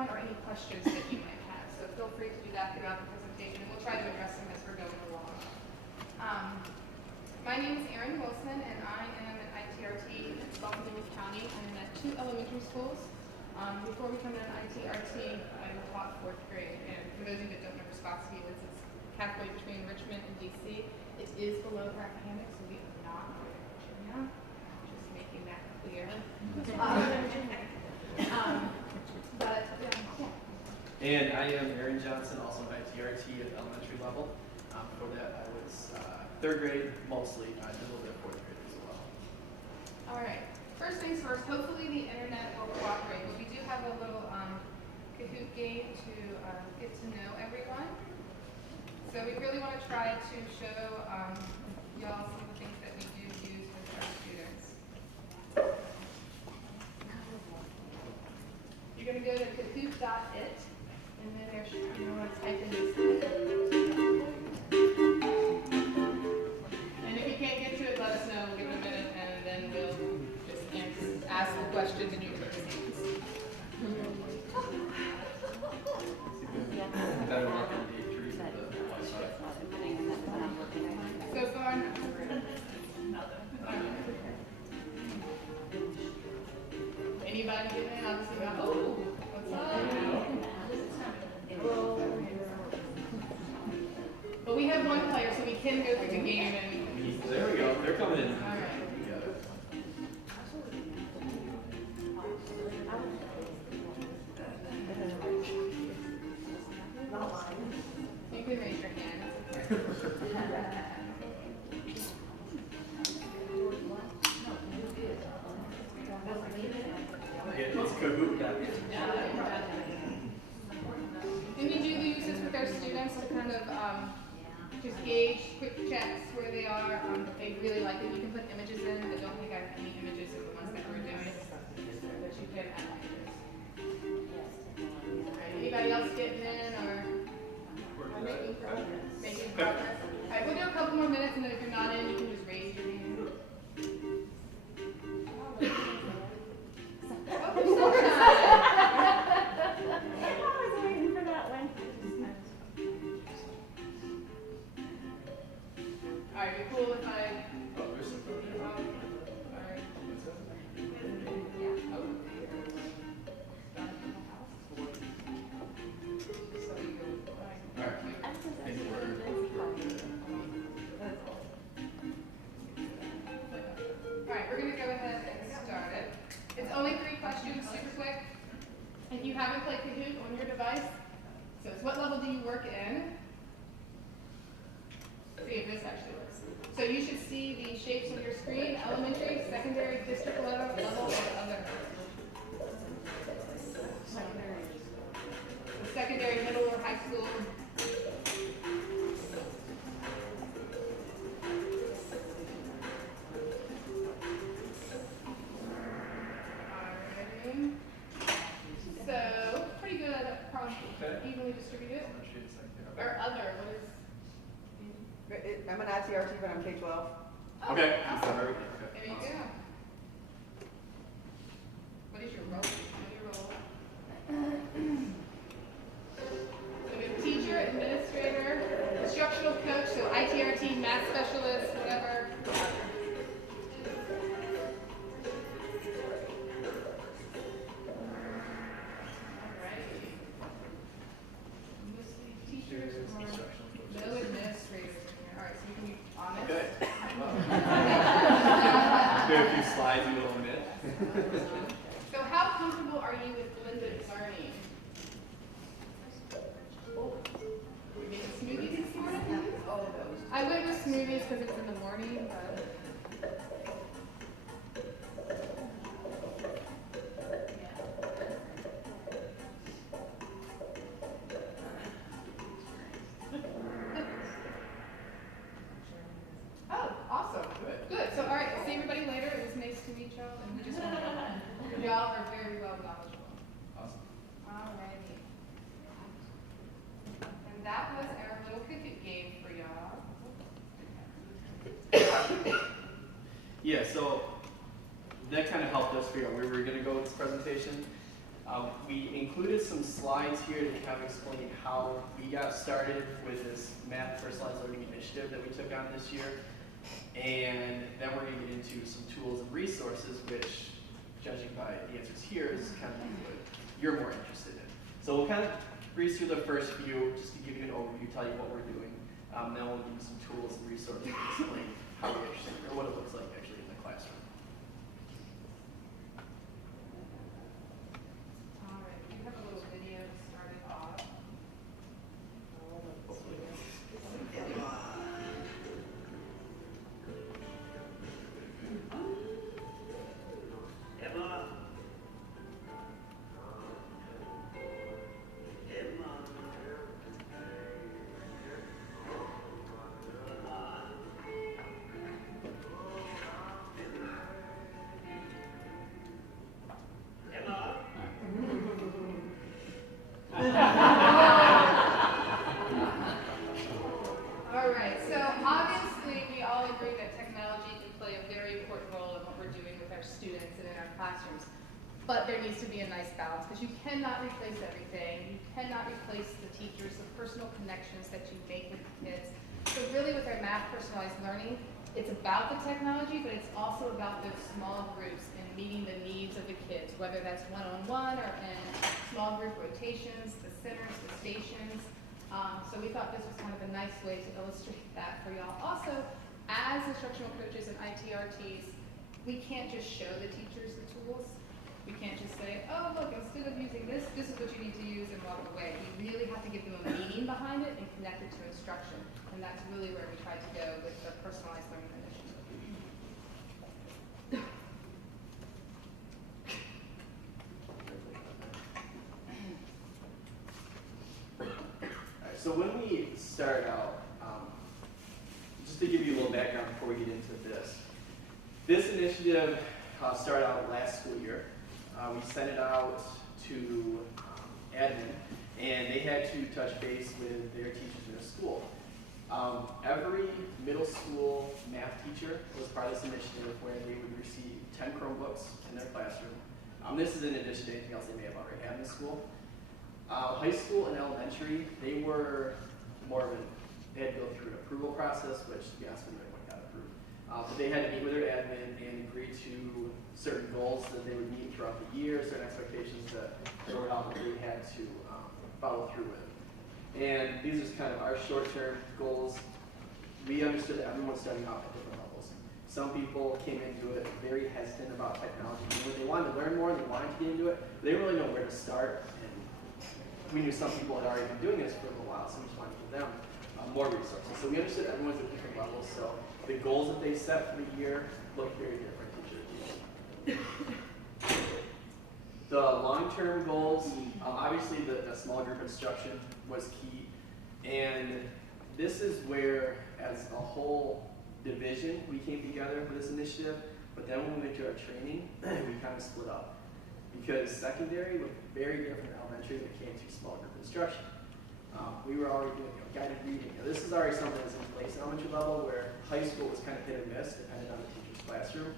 everyone or any questions that you might have. So feel free to do that throughout the presentation. We'll try to address them as we're going along. My name is Erin Wilson, and I am an ITRT in Spotsylvania County. I'm at 2 elementary schools. Before becoming an ITRT, I taught 4th grade. And for those of you that don't know where Spotsylvania is, it's halfway between Richmond and DC. It is below Rappahannock, so we are not Northern Virginia. Just making that clear. But yeah. And I am Aaron Johnson, also an ITRT at elementary level. Before that, I was 3rd grade mostly. I did a little bit of 4th grade as well. All right. First things first, hopefully the internet will cooperate. But we do have a little Kahoot game to get to know everyone. So we really want to try to show y'all some of the things that we do use with our students. You're going to go to kahoot.it, and then there's, you're going to type in this. And if you can't get to it, let us know. We'll give it a minute, and then we'll just ask the questions and you can answer. So far, anybody get in? Obviously, oh, what's up? But we have one player, so we can go through the game and. There we go. They're coming in. All right. Together. You can raise your hand. It's Kahoot. And we do use this with our students to kind of just gauge quick checks where they are. If they really like it, you can put images in, but don't think I have any images of the ones that we're doing. But you can add images. All right, anybody else getting in or making progress? Making progress. All right, we'll do a couple more minutes, and then if you're not in, you can just raise your hand. Alright, be cool if I. Alright, we're going to go ahead and start it. It's only 3 questions, super quick. If you haven't played Kahoot on your device, so it's what level do you work in? See if this actually works. So you should see the shapes on your screen: elementary, secondary, district level, and other. So secondary, middle, or high school. Alrighty. So pretty good at probably evenly distributed. Or other, what is? I'm an ITRT, but I'm K-12. Oh, Okay. awesome. There There you go. What is your role? So we have teacher, administrator, instructional coach, so ITRT, math specialist, whatever. Alrighty. Mostly teachers or no administrators in here. Alright, so you can be honest. Okay. Do a few slides in a little bit. So how comfortable are you with blended learning? We making smoothies this morning? I went with smoothies because it's in the morning, but. Oh, awesome. Good. So, all right, I'll see everybody later. It was nice to meet y'all, and we just want to y'all are very well knowledgeable. Awesome. All righty. And that was our little Kahoot game for y'all. Yeah, so that kind of helped us figure out where we were going to go with this presentation. We included some slides here to kind of explain how we got started with this math personalized learning initiative that we took on this year. And then we're going to get into some tools and resources, which, judging by the answers here, is kind of what you're more interested in. So we'll kind of breeze through the first few, just to give you an overview, tell you what we're doing. Then we'll give you some tools and resources to explain how we actually, or what it looks like actually in the classroom. All right, we have a little video to start it off. All right, so obviously we all agree that technology can play a very important role in what we're doing with our students and in our classrooms. But there needs to be a nice balance because you cannot replace everything. You cannot replace the teachers, the personal connections that you make with the kids. So really with our math personalized learning, it's about the technology, but it's also about those small groups and meeting the needs of the kids, whether that's one-on-one or in small group rotations, the centers, the stations. So we thought this was kind of a nice way to illustrate that for y'all. Also, as instructional coaches and ITRTs, we can't just show the teachers the tools. We can't just say, oh, look, instead of using this, this is what you need to use and walk away. We really have to give them a meaning behind it and connect it to instruction. And that's really where we try to go with the personalized learning initiative. So when we start out, just to give you a little background before we get into this initiative started out last school year. We sent it out to admin, and they had to touch base with their teachers in their school. Every middle school math teacher was part of this initiative where they would receive 10 Chromebooks in their classroom. This is in addition to anything else they may have already had in the school. High school and elementary, they were more of they had to go through an approval process, which, to be honest with you, everyone got approved. But they had to meet with their admin and agree to certain goals that they would meet throughout the year, certain expectations that they had to follow through with. And these are kind of our short-term goals. We understood that everyone was starting off at different levels. Some people came into it very hesitant about technology. They wanted to learn more, they wanted to get into it, but they didn't really know where to start. We knew some people had already been doing this for a little while, so we just wanted to give them more resources. So we understood everyone's at different levels, so the goals that they set for the year look very different each year. The long-term goals, obviously the small group instruction was key, and this is where, as a whole division, we came together for this initiative, but then when we went to our training, we kind of split up. Because secondary looked very different than elementary when it came to small group instruction. We were already doing guided reading. Now, this is already something that's in place at elementary level, where high school was kind of hit or miss, depending on the teacher's classroom.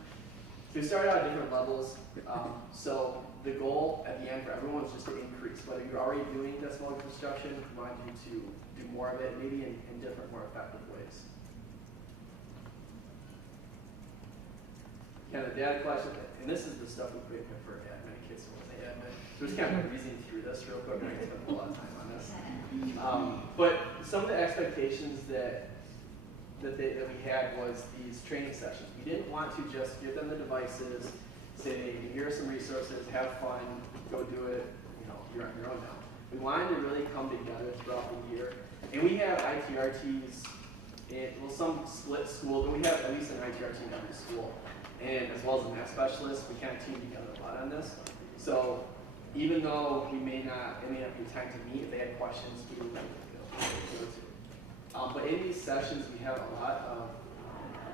So we started out at different levels. So the goal at the end for everyone was just to increase. Whether you're already doing that small group instruction, we wanted you to do more of it, maybe in different, more effective ways. Kind of data collection, and this is the stuff we put in for admin kids who wasn't admin. So just kind of breezing through this real quick. I'm going to spend a lot of time on this. But some of the expectations that we had was these training sessions. We didn't want to just give them the devices, say, here are some resources, have fun, go do it, you're on your own now. We wanted to really come together throughout the year. And we have ITRTs, some split schools, but we have at least an ITRT in every school. And as well as a math specialist, we kind of team together a lot on this. So even though it may not be time to meet, if they had questions, we would go to. But in these sessions, we have a lot of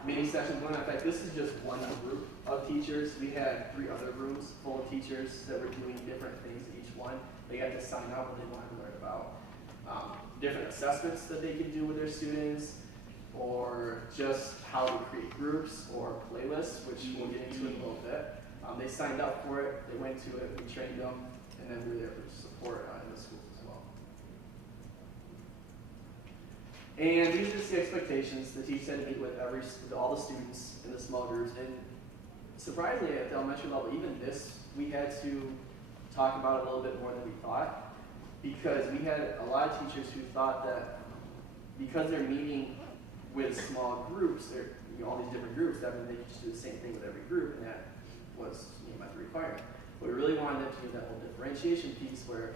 mini sessions. In fact, this is just one group of teachers. We had 3 other rooms full of teachers that were doing different things at each one. They had to sign up what they wanted to learn about. Different assessments that they could do with their students, or just how to create groups or playlists, which we'll get into in a little bit. They signed up for it, they went to it, we trained them, and and then we're there for support in the schools as well. And these are just the expectations. The teacher had to meet with all the students in the small groups, and surprisingly at the elementary level, even this, we had to talk about it a little bit more than we thought, because we had a lot of teachers who thought that because they're meeting with small groups, they're all these different groups, that means they could just do the same thing with every group, and that was met the requirement. But we really wanted them to do that whole differentiation piece where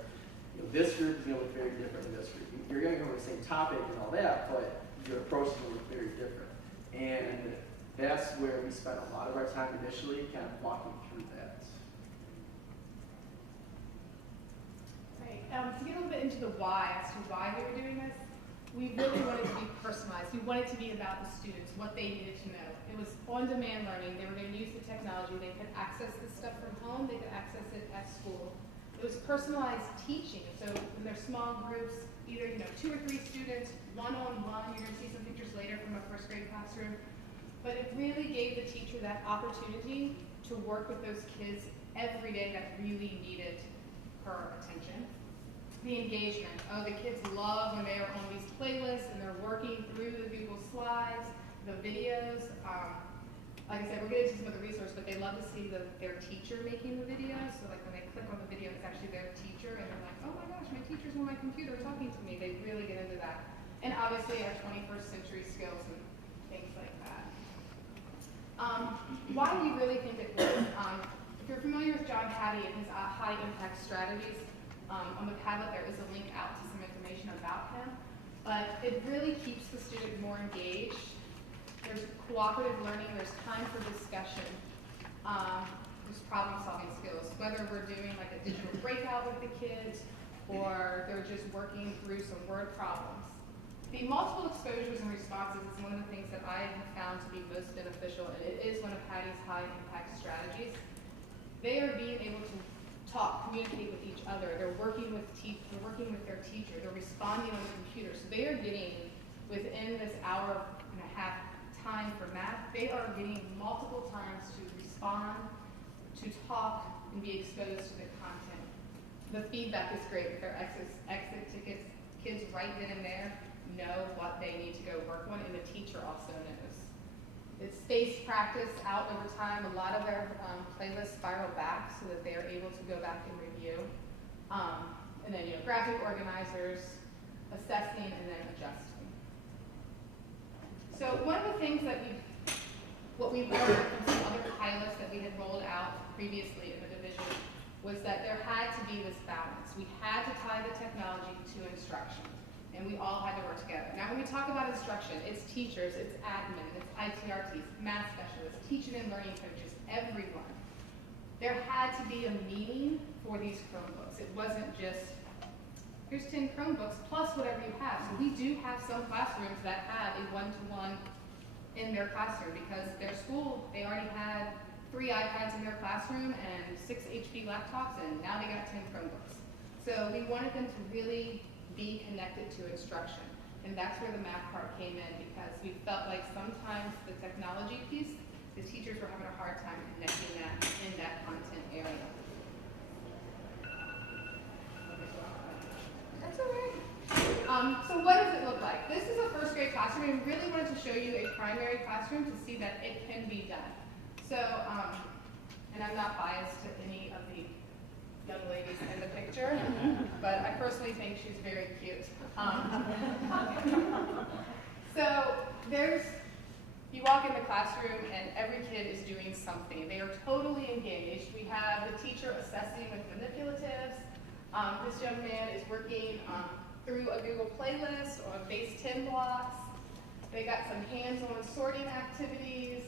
this group is going to look very different than this group. You're going to go over the same topic and all that, but your approach is going to look very different. And that's where we spent a lot of our time initially kind of walking through that. Right. To get a little bit into the why, as to why we were doing this, we really wanted to be personalized. We wanted to be about the students, what they needed to know. It was on-demand learning. They were going to use the technology. They could access this stuff from home. They could access it at school. It was personalized teaching. So in their small groups, either 2 or 3 students, one-on-one. You're going to see some pictures later from a first grade classroom. But it really gave the teacher that opportunity to work with those kids every day that really needed her attention. The engagement. Oh, the kids love when they are on these playlists and they're working through the Google Slides, the videos. Like I said, we're getting into some of the resources, but they love to see their teacher making the video. So like when they click on the video, it's actually their teacher, and they're like, oh my gosh, my teacher's on my computer talking to me. They really get into that. And obviously our 21st century skills and things like that. Why do you really think it works? If you're familiar with John Hattie and his high impact strategies, on the Padlet there is a link out to some information about him. But it really keeps the student more engaged. There's cooperative learning, there's time for discussion, there's problem solving skills, whether we're doing like a digital breakout with the kids or they're just working through some word problems. The multiple exposures and responses is one of the things that I have found to be most beneficial, and it is one of Hattie's high impact strategies. They are being able to talk, communicate with each other. They're working with their teacher. They're responding on the computer. So they are getting, within this hour and a half time for math, they are getting multiple times to respond, to talk, and be exposed to the content. The feedback is great with their exit tickets. Kids right then and there know what they need to go work on, and the teacher also knows. It's spaced practice out over time. A lot of their playlists spiral back so that they are able to go back and review. And then graphic organizers, assessing, and then adjusting. So one of the things that we learned from some other pilots that we had rolled out previously in the division was that there had to be this balance. We had to tie the technology to instruction, and we all had to work together. Now when we talk about instruction, it's teachers, it's admin, it's ITRTs, math specialists, teaching and learning coaches, everyone. There had to be a meaning for these Chromebooks. It wasn't just, here's 10 Chromebooks plus whatever you have. So we do have some classrooms that have a one-to-one in their classroom because their school, they already had 3 iPads in their classroom and 6 HP laptops, and now they got 10 Chromebooks. So we wanted them to really be connected to instruction. And that's where the math part came in, because we felt like sometimes the technology piece, the teachers were having a hard time connecting that in that content area. That's all right. So what does it look like? This is a first grade classroom, and we really wanted to show you a primary classroom to see that it can be done. So, and I'm not biased to any of the young ladies in the picture, but I personally think she's very cute. So you walk in the classroom and every kid is doing something. They are totally engaged. We have the teacher assessing with manipulatives. This young man is working through a Google playlist on base 10 blocks. They got some hands-on sorting activities,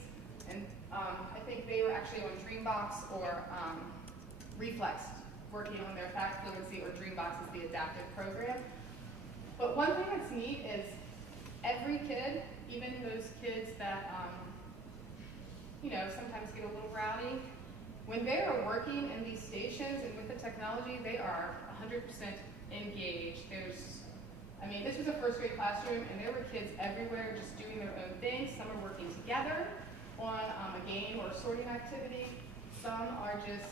and I think they were actually on Dreambox or Reflex, working on their fact fluency, or Dreambox is the adaptive program. But one thing that's neat is every kid, even those kids that sometimes get a little rowdy, when they are working in these stations and with the technology, they are 100% engaged. This was a first grade classroom, and there were kids everywhere just doing their own thing. Some are working together on a game or a sorting activity. Some are just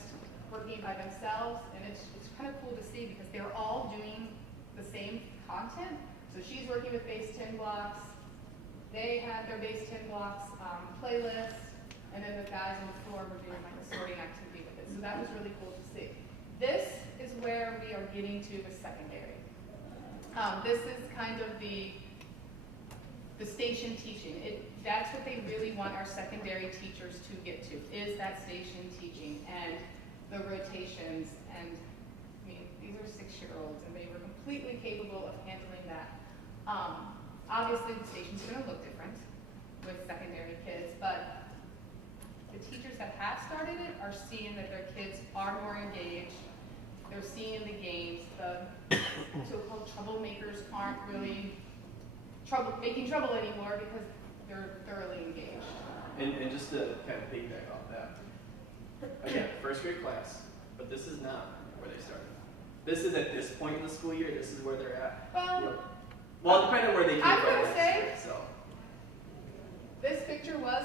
working by themselves, and it's kind of cool to see because they're all doing the same content. So she's working with base 10 blocks. They had their base 10 blocks playlist, and then the guys on the floor were doing like a sorting activity with it. So that was really cool to see. This is where we are getting to with secondary. This is kind of the station teaching. That's what they really want our secondary teachers to get to, is that station teaching and the rotations. And I mean, these are 6-year-olds, and they were completely capable of handling that. Obviously, the station's going to look different with secondary kids, but the teachers that have started it are seeing that their kids are more engaged. They're seeing the games. The so-called troublemakers aren't really making trouble anymore because they're thoroughly engaged. And just to kind of piggyback off that, again, first grade class, but this is not where they started. This is at this point in the school year. This is where they're at. Well, depending on where they came I'm from. gonna say, so. This picture was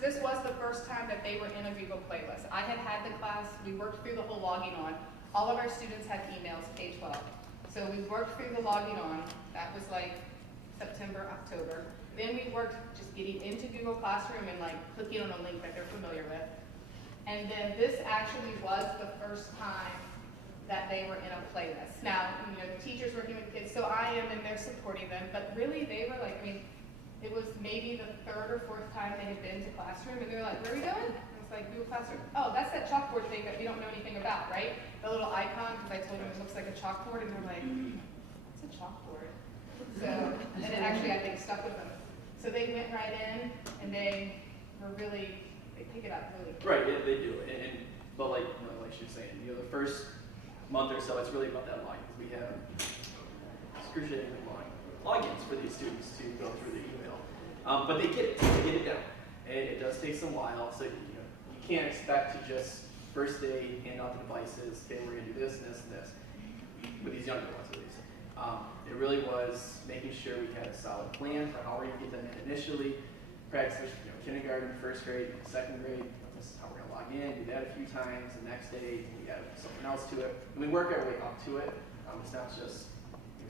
this was the first time that they were in a Google playlist. I had the class, we worked through the whole logging on. All of our students had emails, K-12. So we worked through the logging on. That was like September, October. Then we worked just getting into Google Classroom and like clicking on a link that they're familiar with. And then this actually was the first time that they were in a playlist. Now, you know, the teacher's working with kids, so I am in there supporting them, but really they were like, I mean, it was maybe the 3rd or 4th time they had been to Classroom, and they were like, where are we going? I was like, Google Classroom. Oh, that's that chalkboard thing that we don't know anything about, right? The little icon, because I told them it looks like a chalkboard, and they're like, what's a chalkboard? So, and it actually, I think, stuck with them. So they went right in, and they pick it up really. Right, they do. But like she was saying, you know, the first month or so, it's really about that login. We have excruciatingly long logins for these students to go through the email. But they get it down. And it does take some while, so you can't expect to just first day hand out the devices, okay, we're gonna do this and this and this. With these younger ones at least. It really was making sure we had a solid plan for how we're gonna get them in initially. Practice, kindergarten, 1st grade, 2nd grade, this is how we're gonna log in, do that a few times, the next day we add something else to it. And we work our way up to it. It's not just,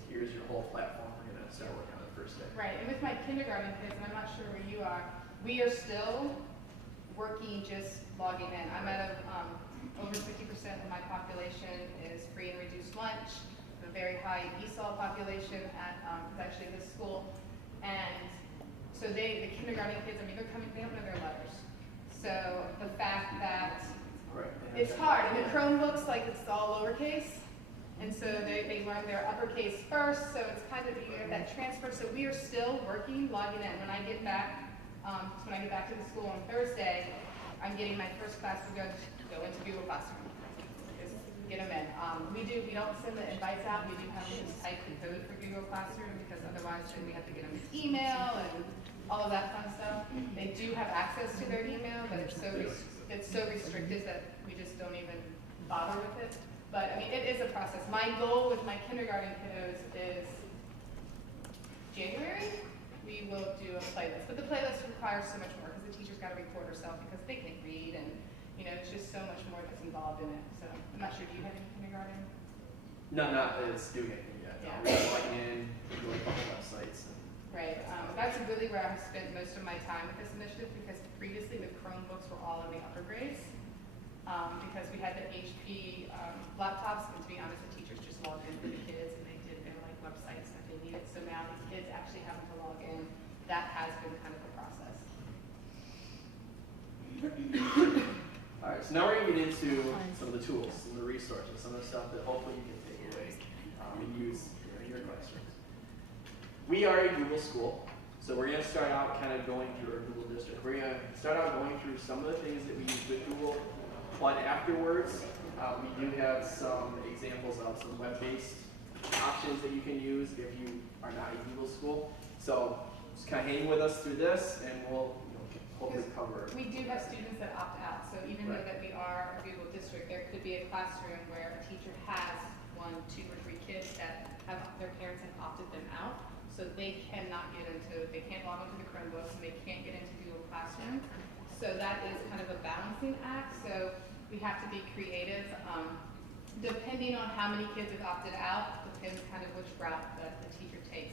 here's your whole platform, we're gonna start working on the first day. Right, and with my kindergarten kids, and I'm not sure where you are, we are still working just logging in. I'm at over 50% of my population is free and reduced lunch, a very high ESOL population at actually this school. And so the kindergarten kids, I mean, they're coming, they don't know their letters. So the fact that it's hard, and the Chromebooks, like it's all lowercase, and so they learn their uppercase first, so it's kind of that transfer. So we are still working, logging in. When I get back to the school on Thursday, I'm getting my first class to go into Google Classroom. Just get them in. We don't send the invites out. We do have to just type the code for Google Classroom because otherwise then we have to get them an email and all of that fun stuff. They do have access to their email, but it's so restricted that we just don't even bother with it. But I mean, it is a process. My goal with my kindergarten kiddos is January, we will do a playlist. But the playlist requires so much more because the teacher's got to record herself because they can't read, and it's just so much more that's involved in it. So I'm not sure, do you have any kindergarten? No, not that it's doing anything yet. Yeah. We're logging in, we're going on websites. Right. That's really where I've spent most of my time with this initiative because previously the Chromebooks were all in the upper grades because we had the HP laptops, and to be honest, the teachers just logged in for the kids and they did their websites that they needed. So now these kids actually having to log in. That has been kind of the process. All right, so now we're going to get into some of the tools, some of the resources, some of the stuff that hopefully you can take away and use in your classrooms. We are a Google school, so we're going to start out kind of going through our Google district. We're going to start out going through some of the things that we use with Google, but afterwards, we do have some examples of some web-based options that you can use if you are not a Google school. So just kind of hang with us through this, and we'll hopefully cover. We do have students that opt out, so even though that we are a Google district, there could be a classroom where a teacher has 1, 2, or 3 kids that have their parents have opted them out, so they can't log into the Chromebooks, and they can't get into Google Classroom. So that is kind of a balancing act. So we have to be creative. Depending on how many kids have opted out, depends kind of which route that the teacher takes.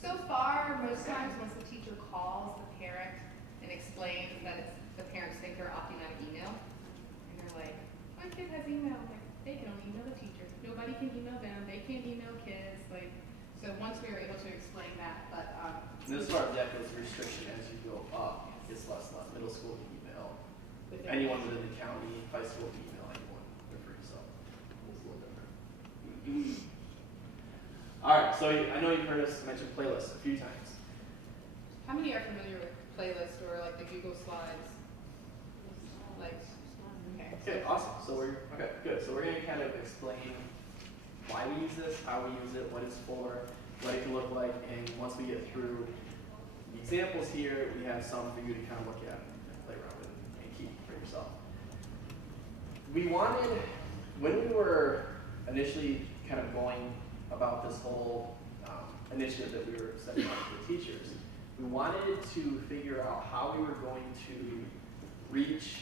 So far, most times, once the teacher calls the parent and explains that it's, the parents think they're opting out of email, and they're like, my kid has email. I'm like, they can only email the teacher. Nobody can email them. They can't email kids. Like, so once we were able to explain that, but And as far as that goes, restriction as you go up, it's less and less. Middle school can email within- anyone within the county, high school can email anyone. They're free, so it's a little different. All right, so I know you've heard us mention playlists a few times. how many are familiar with playlists or like the Google Slides? Like, okay. Okay, awesome. So okay, good. So we're going to kind of explain why we use this, how we use it, what it's for, what it can look like, and once we get through the examples here, we have some for you to kind of look at and play around with and keep for yourself. We wanted, when we were initially kind of going about this whole initiative that we were setting up for the teachers, we wanted to figure out how we were going to reach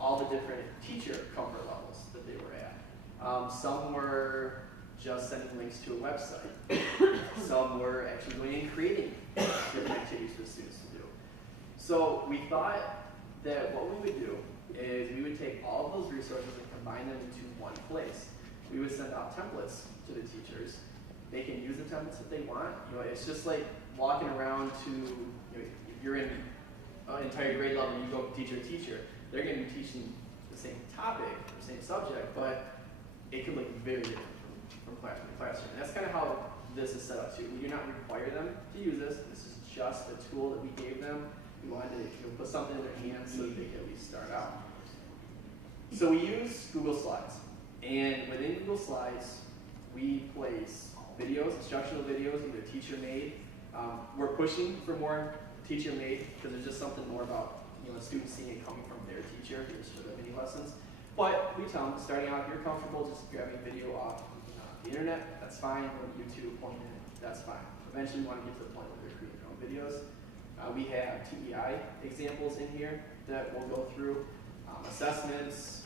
all the different teacher comfort levels that they were at. Some were just sending links to a website. Some were actually going and creating different activities for the students to do. So we thought that what we would do is we would take all of those resources and combine them into one place. We would send out templates to the teachers. They can use the templates that they want. You know, it's just like walking around to, you know, if you're in an entire grade level and you go teacher to teacher, they're going to be teaching the same topic, the same subject, but it can look very different from classroom to classroom. And that's kind of how this is set up too. We do not require them to use this. This is just a tool that we gave them. We wanted to put something in their hands so that they can at least start out. So we use Google Slides. And within Google Slides, we place videos, instructional videos, either teacher-made. We're pushing for more teacher-made because there's just something more about, you know, students seeing it coming from their teacher for the mini lessons. But we tell them, starting out, if you're comfortable just grabbing video off the internet, that's fine. Go to YouTube, point in, that's fine. Eventually, we want to get to the point where they're creating their own videos. We have TEI examples in here that we'll go through, assessments,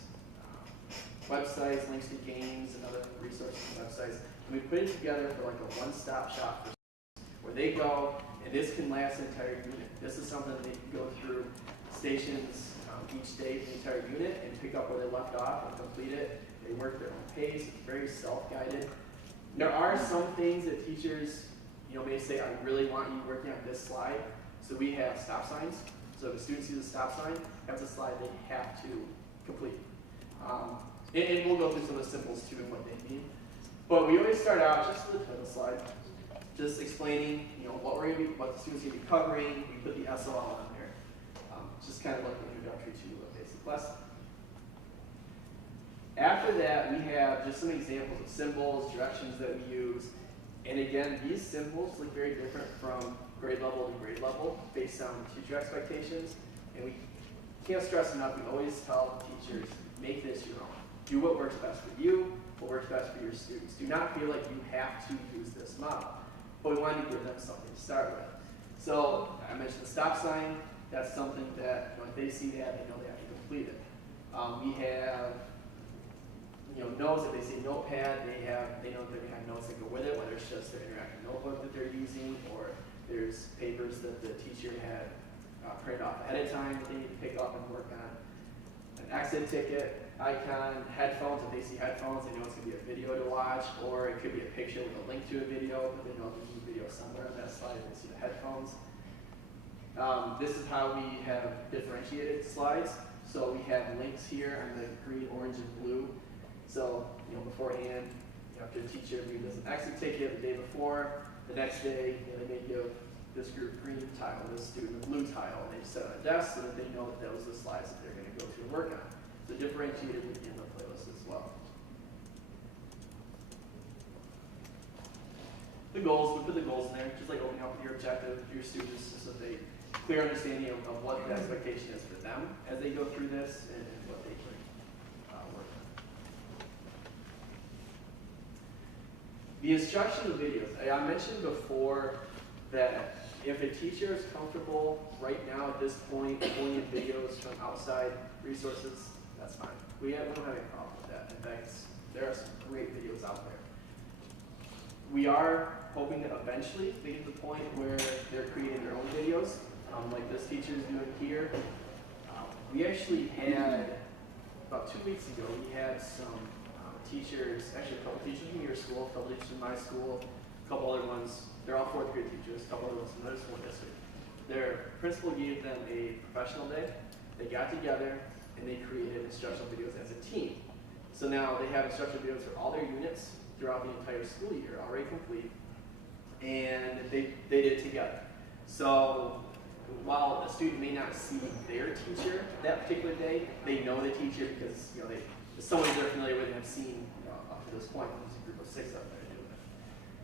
websites, links to games, and other resources and websites. And we put it together for like a one-stop shop for students where they go, and this can last an entire unit. This is something that they can go through stations each day for the entire unit and pick up where they left off and complete it. They work their own pace. It's very self-guided. There are some things that teachers, you know, may say, I really want you working on this slide. So we have stop signs. So if a student sees a stop sign, that's a slide they have to complete. And we'll go through some of the symbols too and what they mean. But we always start out just with the title slide, just explaining, you know, what the students are going to be covering. We put the SOL on there, just kind of like an introductory to a basic lesson. After that, we have just some examples of symbols, directions that we use. And again, these symbols look very different from grade level to grade level based on teacher expectations. And we can't stress enough, we always tell teachers, make this your own. Do what works best for you, what works best for your students. Do not feel like you have to use this model. But we wanted to give them something to start with. So I mentioned the stop sign. That's something that, you know, if they see that, they know they have to complete it. We have, you know, notes. If they see notepad, they know they're going to have notes that go with it, whether it's just their interactive notebook that they're using, or there's papers that the teacher had printed off ahead of time that they need to pick up and work on. An exit ticket, icon, headphones. If they see headphones, they know it's going to be a video to watch, or it could be a picture with a link to a video, but they know there's a video somewhere on that slide if they see the headphones. This is how we have differentiated slides. So we have links here on the green, orange, and blue. So, you know, beforehand, you know, if the teacher reads an exit ticket the day before, the next day, you know, they may give this group green tile, this student a blue tile, and they set it on a desk so that they know that those are the slides that they're going to go through and work on. So differentiated within the playlist as well. The goals, we put the goals in there, just like opening up your objective to your students so that they clear understanding of what the expectation is for them as they go through this and what they can work on. The instructional videos. I mentioned before that if a teacher is comfortable right now at this point pulling in videos from outside resources, that's fine. We don't have any problem with that. In fact, there are some great videos out there. We are hoping that eventually they get to the point where they're creating their own videos, like this teacher is doing here. We actually had, about 2 weeks ago, we had some teachers, actually a couple teachers from your school, a couple teachers from my school, a couple other ones, they're all 4th grade teachers, a couple other ones from another school district. Their principal gave them a professional day. They got together and they created instructional videos as a team. So now they have instructional videos for all their units throughout the entire school year, already complete, and they did it together. So while a student may not see their teacher that particular day, they know the teacher because it's someone they're familiar with and have seen up to this point. There's a group of 6 up there doing it.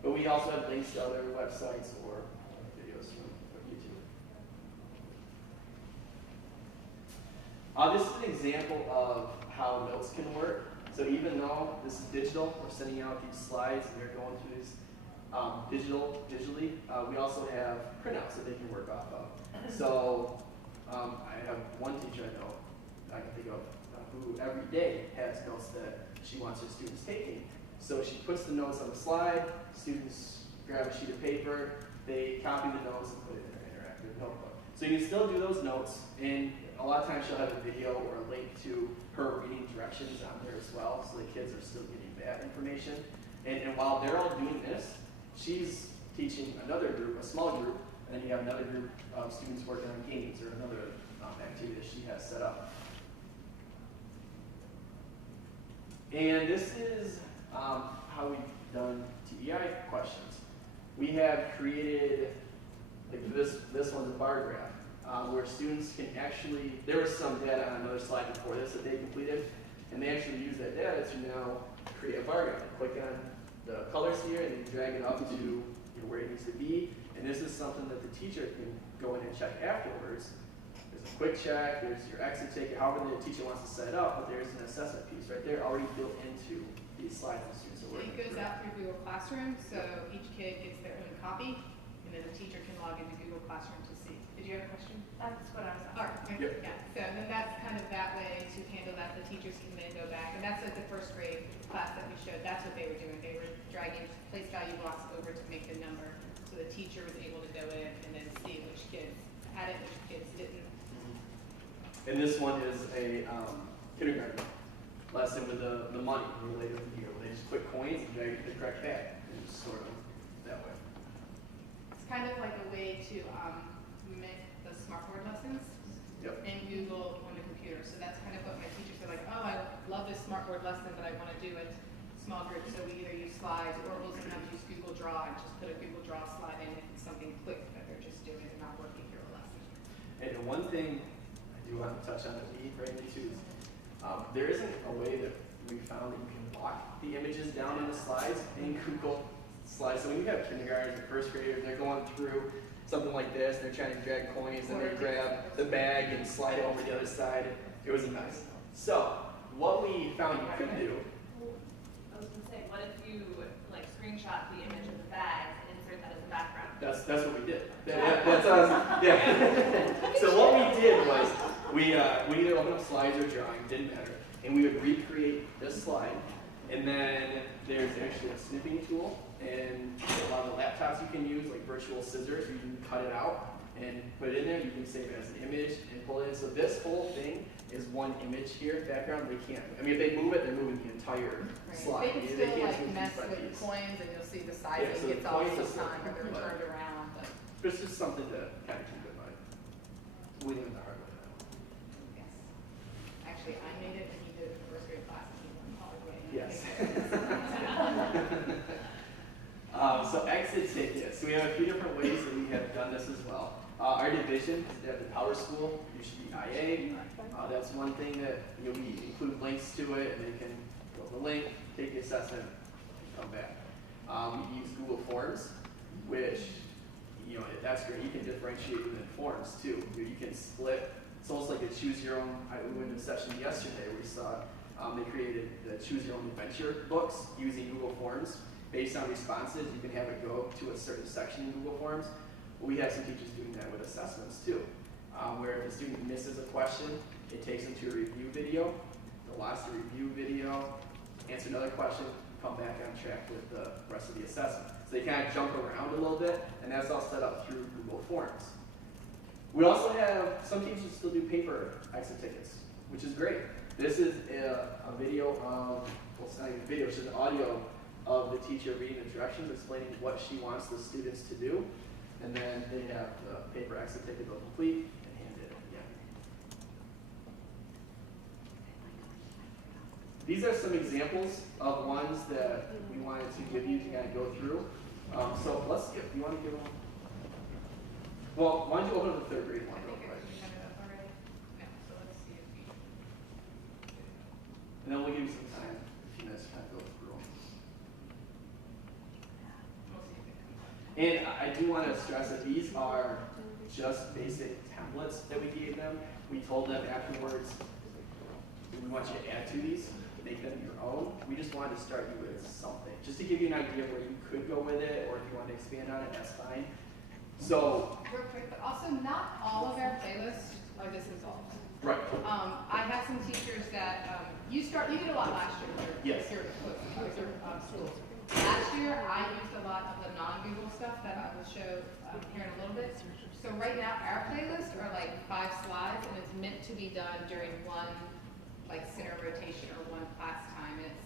But we also have links to other websites or videos from YouTube. This is an example of how notes can work. So even though this is digital, we're sending out these slides and they're going through these digitally, we also have printouts that they can work off of. So I have one teacher I know, I can think of, who every day has notes that she wants her students taking. So she puts the notes on the slide, students grab a sheet of paper, they copy the notes and put it in their interactive notebook. So you can still do those notes, and a lot of times she'll have a video or a link to her reading directions on there as well, so the kids are still getting that information. And while they're all doing this, she's teaching another group, a small group, and then you have another group of students working on games or another activity that she has set up. And this is how we've done TEI questions. We have created, like this one's a bar graph, where students can actually, there was some data on another slide before this that they completed, and they actually use that data to now create a bar graph. They click on the colors here and they drag it up to where it needs to be, and this is something that the teacher can go in and check afterwards. There's a quick check, there's your exit ticket, however the teacher wants to set it up, but there's an assessment piece right there already built into these slides the students are working It goes through. out through Google Classroom, so each kid gets their own copy, and then the teacher can log into Google Classroom to see. Did you have a question? That's what I was All right, asking. Yep. yeah, so then that's kind of that way to handle that. The teachers can then go back, and that's like the 1st grade class that we showed. That's what they were doing. They were dragging place value blocks over to make the number, so the teacher was able to go in and then see which kids had it, which kids didn't. And this one is a kindergarten lesson with the money related to here. They just put coins and drag it to the correct bag and just sort of that way. It's kind of like a way to mimic the smartboard lessons Yep. in Google on the computer. So that's kind of what my teachers are like, oh, I love this smartboard lesson, but I want to do it small groups. So we either use slides or we'll sometimes use Google Draw and just put a Google Draw slide in if it's something quick that they're just doing and not working through a lesson. And one thing I do want to touch on that we bring too is there isn't a way that we found that you can lock the images down in the slides in Google Slides. So when you have kindergartners or 1st graders, they're going through something like this, they're trying to drag coins, and they grab the bag and slide it over the other side. It was a mess. So what we found you could do. I was gonna say, what if you like screenshot the image of the bag and insert that as a background? That's what we did. That's us. Yeah. So what we did was we either open up slides or drawing, didn't matter, and we would recreate this slide. And then there's actually a snipping tool, and a lot of the laptops you can use, like virtual scissors, where you can cut it out and put it in there. You can save it as an image and pull it in. So this whole thing is one image here, background. They can't. I mean, if they move it, they're moving the entire slide. They can They still can't like move mess piece by with piece. coins, and you'll see the sizing Yeah, so the gets off coins are still sometimes, or they're but- turned around. But It's just something to kind of keep in mind. We learned the hard way now. yes, actually, I made it, and he did it in the 1st grade class, and he went the hard way. Yes. So exit tickets. So we have a few different ways that we have done this as well. Our division is at the Power School, usually IA. That's one thing that we include links to it, and they can go to the link, take the assessment, and come back. We use Google Forms, which that's great. You can differentiate within forms too. You can split. It's almost like a choose your own. We went to a session yesterday where we saw they created the choose your own adventure books using Google Forms. Based on responses, you can have it go to a certain section in Google Forms. We have some teachers doing that with assessments too, where if a student misses a question, it takes them to a review video, They'll watch the review video, answer another question, come back on track with the rest of the assessment. So they kind of jump around a little bit, and that's all set up through Google Forms. We also have, some teachers still do paper exit tickets, which is great. This is a video of, well, it's not even a video, it's just an audio of the teacher reading the directions, explaining what she wants the students to do, and then they have the paper exit ticket they'll complete and hand it in again. These are some examples of ones that we wanted to give you to kind of go through. So let's skip. You want to give them? Well, why don't you open up the third grade one I real think quick? we have it up already. No, so let's see if we. And then we'll give you some time, a few minutes to kind of go through them. We'll see if it comes up. And I do want to stress that these are just basic templates that we gave them. We told them afterwards, we want you to add to these, make them your own. We just wanted to start you with something, just to give you an idea of where you could go with it, or if you want to expand on it, that's fine. So, Real quick, but also not all of our playlists are this involved. right. I have some teachers that, you did a lot last year with Yes. your schools. Last year, I used a lot of the non-Google stuff that I will show here in a little bit. So right now, our playlists are like 5 slides, and it's meant to be done during one like center rotation or one class time. And it's,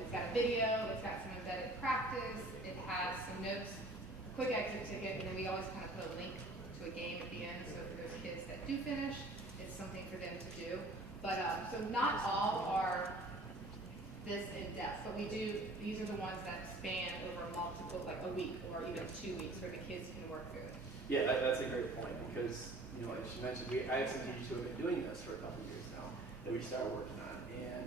it's got a video, it's got some embedded practice, it has some notes, a quick exit ticket, and then we always kind of put a link to a game at the end. So for those kids that do finish, it's something for them to do. But so not all are this in depth, but these are the ones that span over multiple, like a week or even 2 weeks, where the kids can work through it. Yeah, that's a great point, because, as you mentioned, I have some teachers who have been doing this for a couple of years now that we started working on, and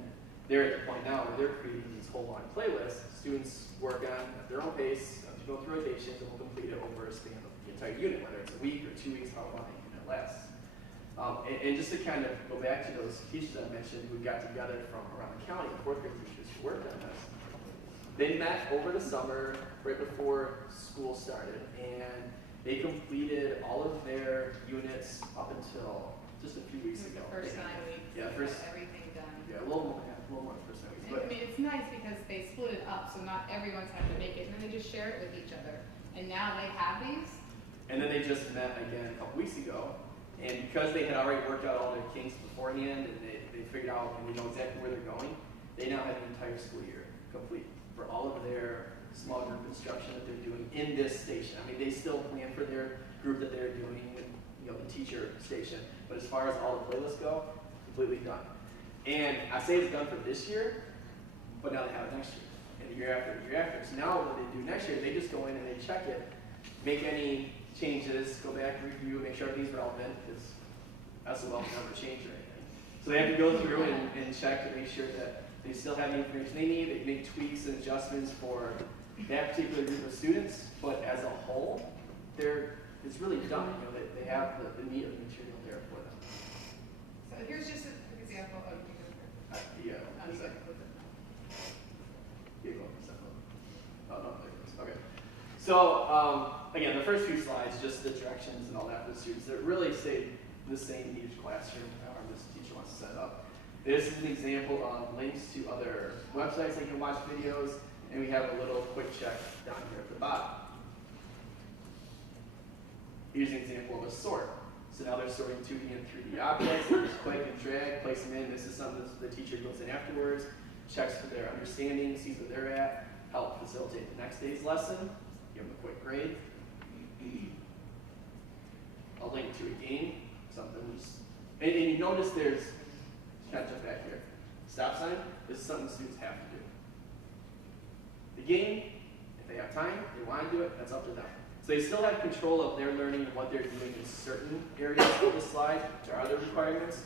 they're at the point now where they're creating these whole long playlists. Students work on at their own pace, to go through rotations, and we'll complete it over a span of the entire unit, whether it's a week or 2 weeks, how long the unit lasts. And just to kind of go back to those teachers I mentioned who got together from around the county, 4th grade teachers who worked on this, they met over the summer, right before school started, and they completed all of their units up until just a few weeks ago. The first 9 weeks, Yeah, we first. got everything done. Yeah, a little more than the first 9 weeks. I But mean, it's nice because they split it up, so not everyone's having to make it, and then they just share it with each other. And now they have these. and then they just met again a couple weeks ago, and because they had already worked out all their kinks beforehand, and they figured out and they know exactly where they're going, they now have an entire school year complete for all of their small group instruction that they're doing in this station. I mean, they still plan for their group that they're doing, the teacher station, but as far as all the playlists go, completely done. And I say it's done for this year, but now they have it next year, and the year after, the year after. So now what they do next year, they just go in and they check it, make any changes, go back, review, make sure everything's relevant, because SOL can never change or anything. So they have to go through and check to make sure that they still have the information they need, they make tweaks and adjustments for that particular group of students, but as a whole, it's really done. They have the meat of the material there for them. So here's just an example of Okay. So again, the first few slides, just the directions and all that for the students that really stay the same in each classroom, however this teacher wants to set it up. This is an example of links to other websites they can watch videos, and we have a little quick check down here at the bottom. Here's an example of a sort. So now they're sorting 2D and 3D objects. They just click and drag, place them in. This is something that the teacher goes in afterwards, checks for their understanding, sees where they're at, help facilitate the next day's lesson, give them a quick grade. A link to a game, something just, and you notice there's, kind of jump back here, stop sign. This is something students have to do. The game, if they have time, they want to do it, that's up to them. So they still have control of their learning and what they're doing in certain areas of the slide. There are other requirements,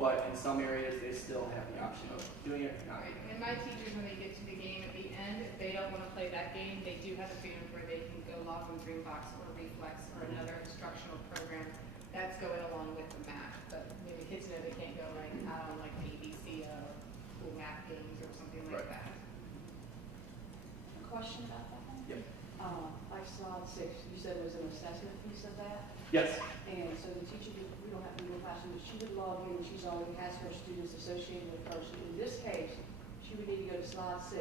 but in some areas they still have the option of doing it or not. Right, and my teachers, when they get to the game at the end, if they don't want to play that game, they do have a band where they can go log on Dreambox or Reflex or another instructional program that's going along with the math. But the kids know they can't go out on like ABC school math games or something like Right. that. A question about that one? Yep. Like slide 6, you said it was an assessment piece of that? Yes. And so the teacher, we don't have to do a classroom, but she would log in, she's already has her students associated with her. So in this case, she would need to go to slide 6,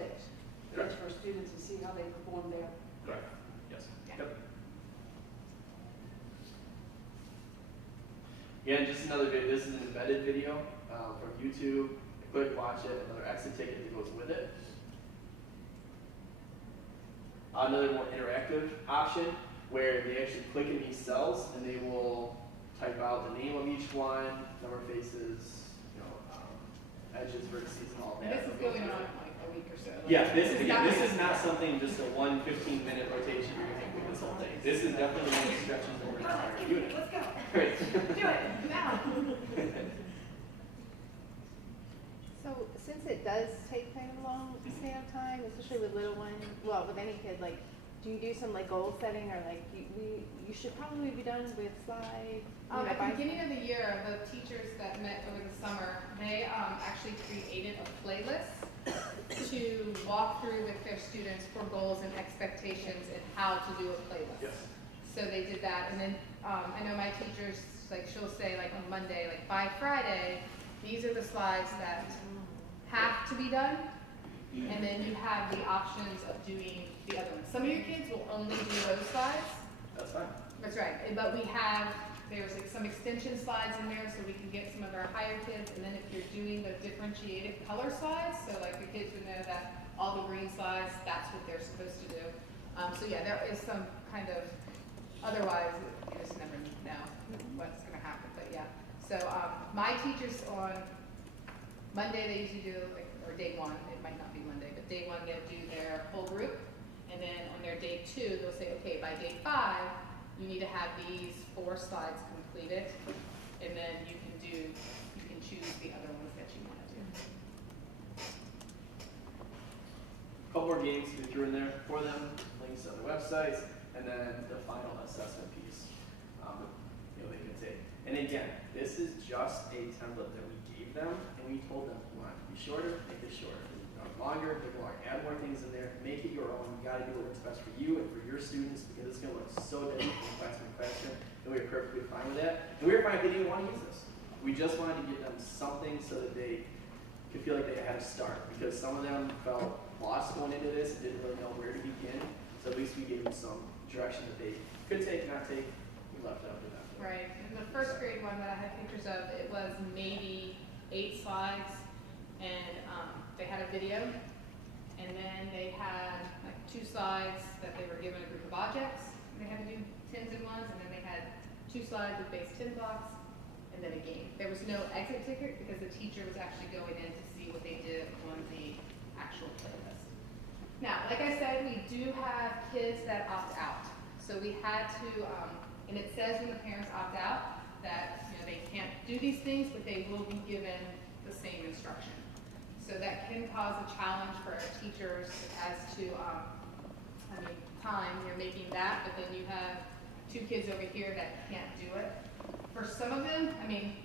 Correct. get her students and see how they perform there. Correct. Yes. Yeah. Yep. Again, just another video. This is an embedded video from YouTube. Click, watch it. Another exit ticket that goes with it. Another more interactive option where they actually click in these cells and they will type out the name of each one, number of faces, edges, vertices, and all And that. this is going on like a week or so. Like, Yeah, this is not this gonna- is not something just a 1 15-minute rotation you're gonna take with this whole thing. This is definitely one that stretches over an entire unit. Let's go. Great. Do it now. So since it does take kind of a long span of time, especially with little ones, well, with any kid, like, do you do some like goal setting or like you should probably be done with slide? At the beginning of the year, the teachers that met over the summer, they actually created a playlist to walk through with their students for goals and expectations and how to do a playlist. Yes. So they did that, and then I know my teachers, like she'll say like on Monday, like by Friday, these are the slides that have to be done, and then you have the options of doing the other ones. Some of your kids will only do those slides. That's fine. That's right, but there's like some extension slides in there so we can get some of our higher kids, and then if you're doing the differentiated color slides, so like the kids would know that all the green slides, that's what they're supposed to do. So yeah, there is some kind of, otherwise you just never know what's gonna happen, but yeah. So my teachers on Monday, they usually do, like, or day 1, it might not be Monday, but day 1 they'll do their whole group, and then on their day 2, they'll say, okay, by day 5, you need to have these 4 slides completed, and then you can choose the other ones that you want to do. A couple more games we threw in there for them, links to other websites, and then the final assessment piece they can take. And again, this is just a template that we gave them, and we told them you want it to be shorter, make it shorter. If you want it longer, make it longer. Add more things in there, make it your own. You got to do what works best for you and for your students because it's going to look so different from classroom to classroom, and we are perfectly fine with that. And we were fine if they didn't want to use this. We just wanted to give them something so that they could feel like they had a start because some of them felt lost going into this and didn't really know where to begin. So at least we gave them some direction that they could take, not take. We left it up to them. Right, and the first grade one that I had pictures of, it was maybe 8 slides, and they had a video, and then they had like 2 slides that they were given a group of objects, and they had to do 10s and 1s, and then they had 2 slides with base 10 blocks, and then a game. There was no exit ticket because the teacher was actually going in to see what they did on the actual playlist. Now, like I said, we do have kids that opt out. So we had to, and it says when the parents opt out that they can't do these things, but they will be given the same instruction. So that can cause a challenge for our teachers as to, time, you're making that, but then you have 2 kids over here that can't do it. For some of them,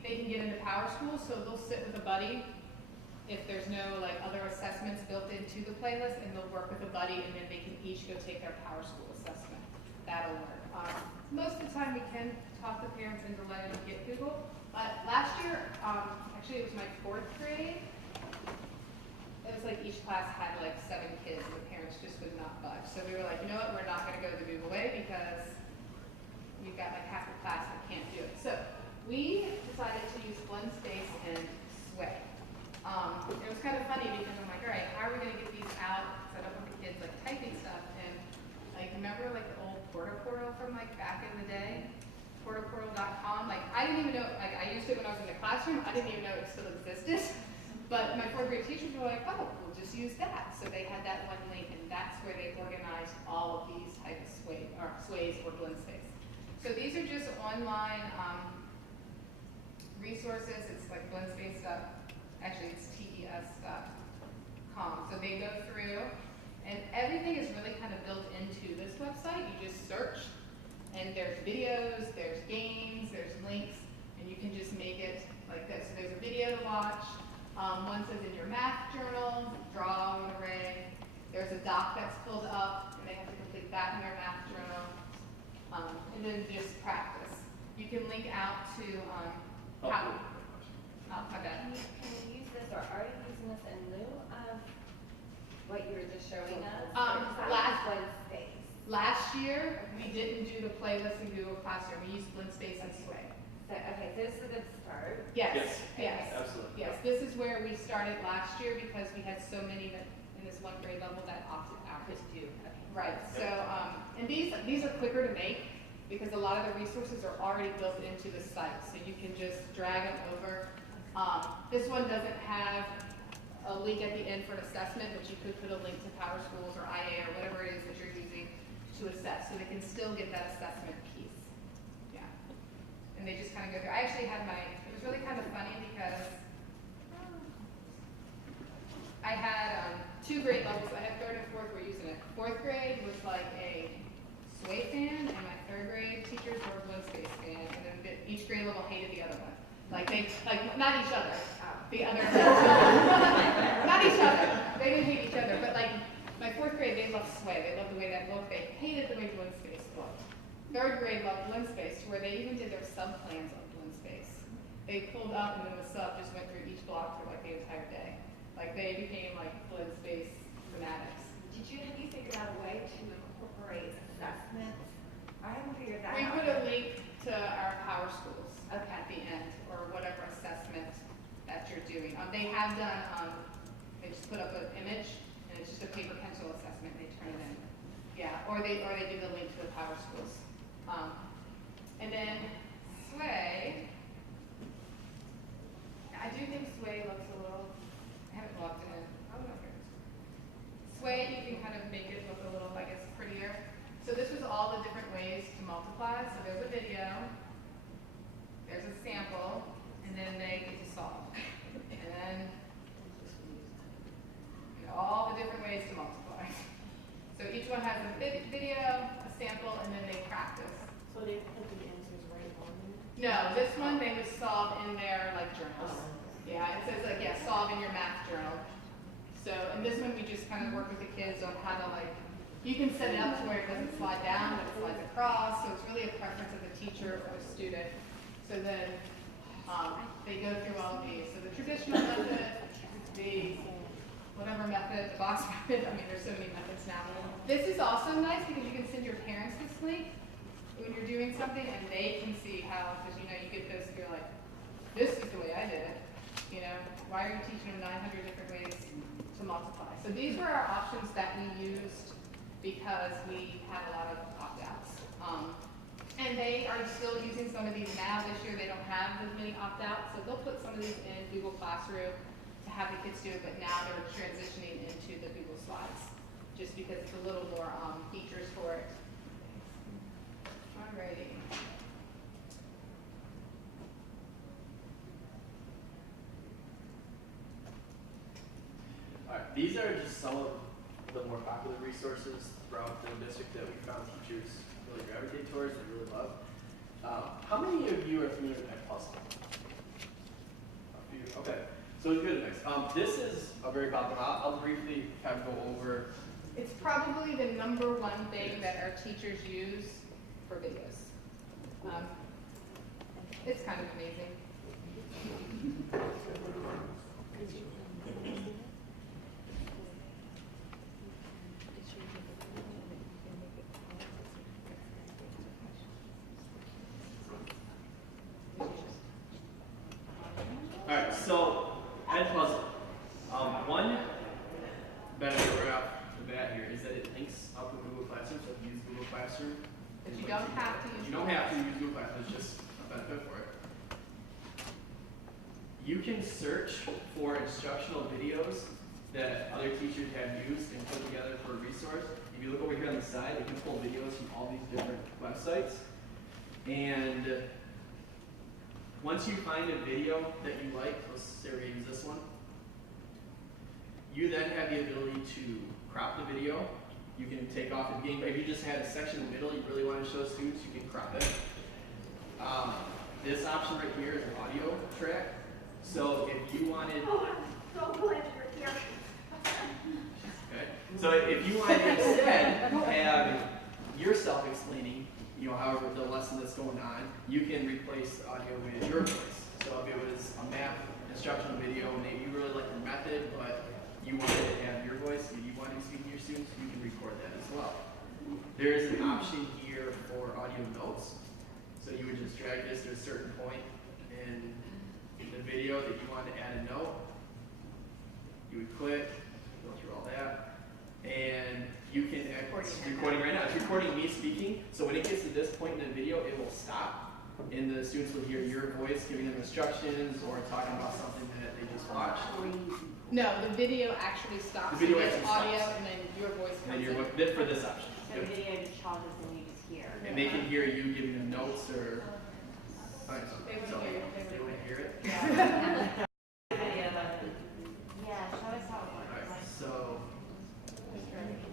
they can get into Power School, so they'll sit with a buddy if there's no other assessments built into the playlist, and they'll work with a buddy, and then they can each go take their Power School assessment. That'll work. Most of the time, we can talk the parents into letting them get Google. Last year, actually, it was my 4th grade. It was like each class had 7 kids, and the parents just would not budge. So we were like, you know what, we're not going to go the Google way because we've got half the class that can't do it. So we decided to use Blend Space and Sway. It was kind of funny because I'm like, all right, how are we going to get these out, set up with the kids typing stuff? And remember the old portal from back in the day? Portal.com. I didn't even know, I used it when I was in the classroom. I didn't even know it still existed. But my 4th grade teachers were like, oh, we'll just use that. So they had that one link, and that's where they organized all of these type of sways or blend space. So these are just online resources. It's blend space stuff. Actually, it's tes.com. So they go through, and everything is really kind of built into this website. You just search, and there's videos, there's games, there's links, and you can just make it like this. So there's a video to watch. One says in your math journal, draw an array. There's a doc that's pulled up, and they have to complete that in their math journal. and then just practice. You can link out to, Oh, how, good. oh, my bad. Can you use this, or are you using this in lieu of what you were just showing us? Last year, we didn't do the playlist in Google Classroom. We used Blindspace and Sway. So, okay, so this is a good start. Yes, Yes. yes. Absolutely. Yes, this is where we started last year because we had so many that in this one grade level that opted out. Just do, okay. Right, so, and these are quicker to make because a lot of the resources are already built into the site, so you can just drag them over. This one doesn't have a link at the end for an assessment, but you could put a link to Power Schools or IA or whatever it is that you're using to assess, so they can still get that assessment piece. Yeah. And they just kind of go through. I actually had it was really kind of funny because I had 2 grade levels. I had 3rd and 4th were using it. 4th grade was like a Sway fan, and my 3rd grade teachers were a Blindspace fan, and then each grade level hated the other one. Like not each other. The other. Not each other. They didn't hate each other, but like my 4th grade, they loved Sway. They loved the way that looked. They hated the way Blindspace looked. 3rd grade loved Blindspace, to where they even did their sub plans on Blindspace. They pulled up, and then the sub just went through each block for like the entire day. Like they became like Blindspace fanatics. Have you figured out a way to incorporate assessments? I haven't figured that We out. put a link to our Power Schools Okay. at the end, or whatever assessment that you're doing. They have done, they just put up an image, and it's just a paper pencil assessment, they turn it in. Yeah, or they do the link to the Power Schools. And then Sway, I do think Sway looks a little, I haven't logged in. Oh, no, here it is. Sway, you can kind of make it look a little, I guess, prettier. So this was all the different ways to multiply. So there's a video, there's a sample, and then they get to solve. And then all the different ways to multiply. So each one has a video, a sample, and then they practice. So they put the answers right on there? No, this one they would solve in their like journals. Yeah, it says like, yeah, solve in your math journal. So, and this one we just kind of work with the kids on how to like, you can set it up to where it doesn't slide down, but it slides across. So it's really a preference of the teacher or the student. So then they go through all of these. So the traditional method, the whatever method, the box method. I mean, there's so many methods now. This is also nice because you can send your parents this link when you're doing something, and they can see how, because you know you get this, you're like, this is the way I did it. You know, why are you teaching them 900 different ways to multiply? So these were our options that we used because we had a lot of opt-outs. And they are still using some of these now. This year they don't have as many opt-outs, so they'll put some of these in Google Classroom to have the kids do it, but now they're transitioning into the Google Slides just because it's a little more features for it. Alrighty. Alright, these are just some of the more popular resources throughout the district that we found teachers really gravitate towards and really love. How many of you are familiar with Puzzle? A few. Okay, so good mix. This is a very popular. I'll briefly kind of go over. It's probably the #1 thing that our teachers use for videos. It's kind of amazing. Alright, so Puzzle. One benefit right off the bat here is that it links up with Google Classroom, so if you use Google Classroom. But you don't have to use. You don't have to use Google Classroom, it's just a benefit for it. You can search for instructional videos that other teachers have used and put together for a resource. If you look over here on the side, you can pull videos from all these different websites. And once you find a video that you like, let's say we're going to use this one, you then have the ability to crop the video. You can take off the beginning. If you just had a section in the middle you really want to show students, you can crop it. This option right here is an audio track. So if you wanted... Oh, I'm so glad you're here. Okay. So if you wanted to instead have yourself explaining, however the lesson that's going on, you can replace the audio with your voice. So if it was a math instructional video, maybe you really like the method, but you wanted to have your voice, and you want to be speaking to your students, you can record that as well. There is an option here for audio notes. So you would just drag this to a certain point in the video that you want to add a note. You would click, go through all that, and you can it's recording right now. It's recording me speaking. So when it gets to this point in the video, it will stop, and the students will hear your voice giving them instructions or talking about something that they just watched. No, the video actually stops. The video It gets actually audio, stops. and then your voice And then comes your in. voice for this option. So the video just pauses and you just hear. And they can hear you giving them notes or. Alright, They would so hear it. they would hear it. Video, but, yeah, show us how it works. Alright, so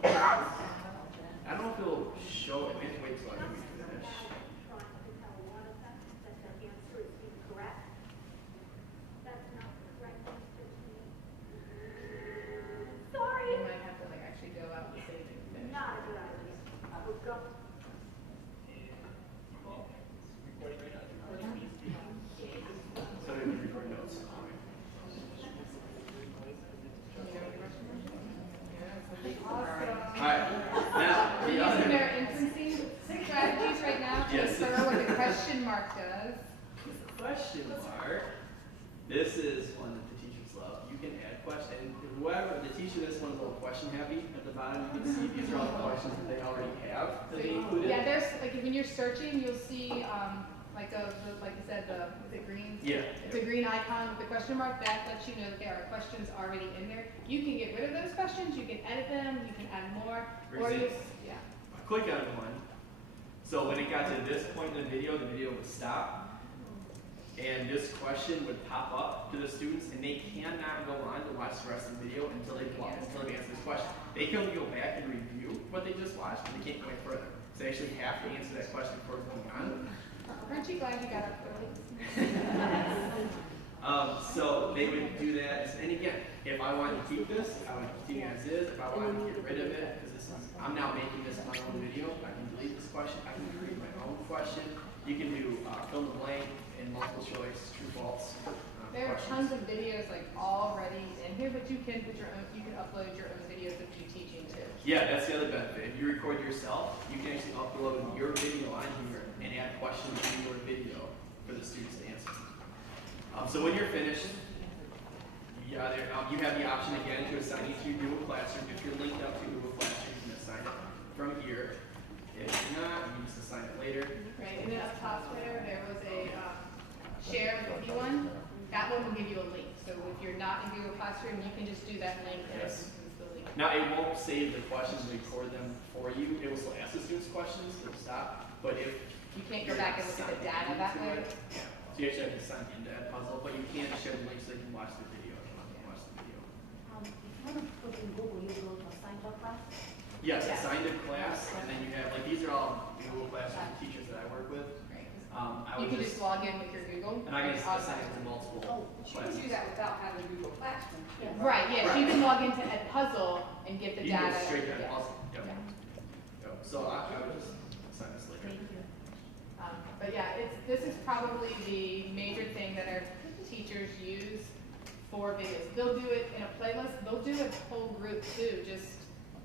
I don't know if it'll show it. We have to wait till I finish. You might have to like actually go out and save it and finish. So we can record notes. Alright, now We're the using other their infancy strategies right now to Yes. infer what the question mark does. question mark. This is one that the teachers love. You can add questions. Whoever the teacher, this one's a little question happy at the bottom. You can see these are all the questions that they already have that they included. Yeah, there's like when you're searching, you'll see like like you said, is it green? Yeah. It's a green icon with the question mark. That lets you know that there are questions already in there. You can get rid of those questions. You can edit them. You can add more. For Or you, example, yeah. I click on one. So when it got to this point in the video would stop. And this question would pop up to the students, and they cannot go on to watch the rest of the video until they answer this question. They can go back and review what they just watched, but they can't go any further. So they actually have to answer that question before going on. Aren't you glad you got up early? So they would do that, and again, if I wanted to keep this, I would keep it as is. If I wanted to get rid of it, because I'm now making this my own video, I can delete this question. I can create my own question. You can do fill in the blank and multiple choice, true, false. There are questions. tons of videos like already in here, but you can put your own. You can upload your own videos of you teaching too. Yeah, that's the other benefit. If you record yourself, you can actually upload your video on here and add questions to your video for the students to answer. So when you're finished, you have the option again to assign it to Google Classroom. If you're linked up to Google Classroom, you can assign it from here. If you're not, you can just assign it later. Right, and then up top there was a share with anyone. That one will give you a link. So if you're not in Google Classroom, you can just do that link and Yes. use the link. Now it won't save the questions and record them for you. It will still ask the students questions, it'll stop. But if You can't go back and look at the data that way. yeah. So you actually have to sign into that puzzle, but you can share the link so they can watch the video if you want to watch the video. If you want to put in Google, you go to a signed up class. Yes, Yeah. assigned to class, and then you have, like, these are all Google Classroom teachers that I work with. Right. I You would can just log in with your Google. and I can and just assign it to automatically- multiple She can classes. do that without having Google Classroom. Right, yeah, so you can log into Edpuzzle and get the You can data. go straight to yeah. puzzle. Yep. Yeah. Yep. So I would just assign this later. Thank you. But yeah, this is probably the major thing that our teachers use for videos. They'll do it in a playlist. They'll do a whole group too. Just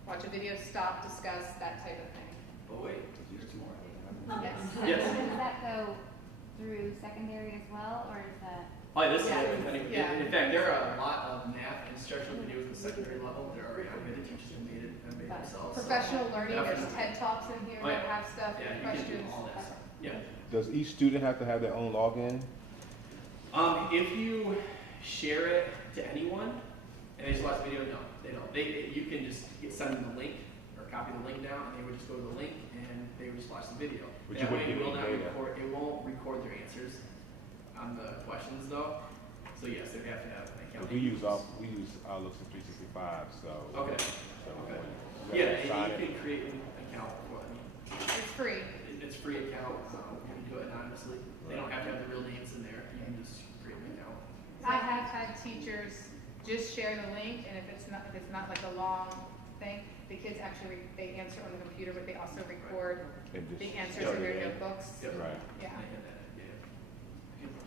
watch a video, stop, discuss, that type of thing. But wait, there's more. Yes. Yes. Does that go through secondary as well, or is that? Oh, this Yeah. is Yeah. in fact, there are a lot of math instructional videos at the secondary level. They're already on here. The teachers have made it themselves. so- Professional learning, there's Definitely. TED Talks in here Oh, that yeah. have stuff, Yeah, you questions. can do all that stuff. Yeah. Does each student have to have their own login? If you share it to anyone and they just watch the video, no, they don't. You can just send them the link or copy the link down, and they would just go to the link and they would just watch the video. But That you wouldn't way, it give will any not data. record. It won't record their answers on the questions though. So yes, they would have to have an account. We use Outlook 365, so. Okay. So Okay. we Yeah, have to and sign you it. can create an account for them. It's free. It's free account. You can do it anonymously. They don't have to have the real names in there. You can just create an account. I have had teachers just share the link, and if it's not like a long thing, the kids actually, they answer on the computer, but they also record And just- the answers in their Yeah. notebooks. Yep. Right. Yeah.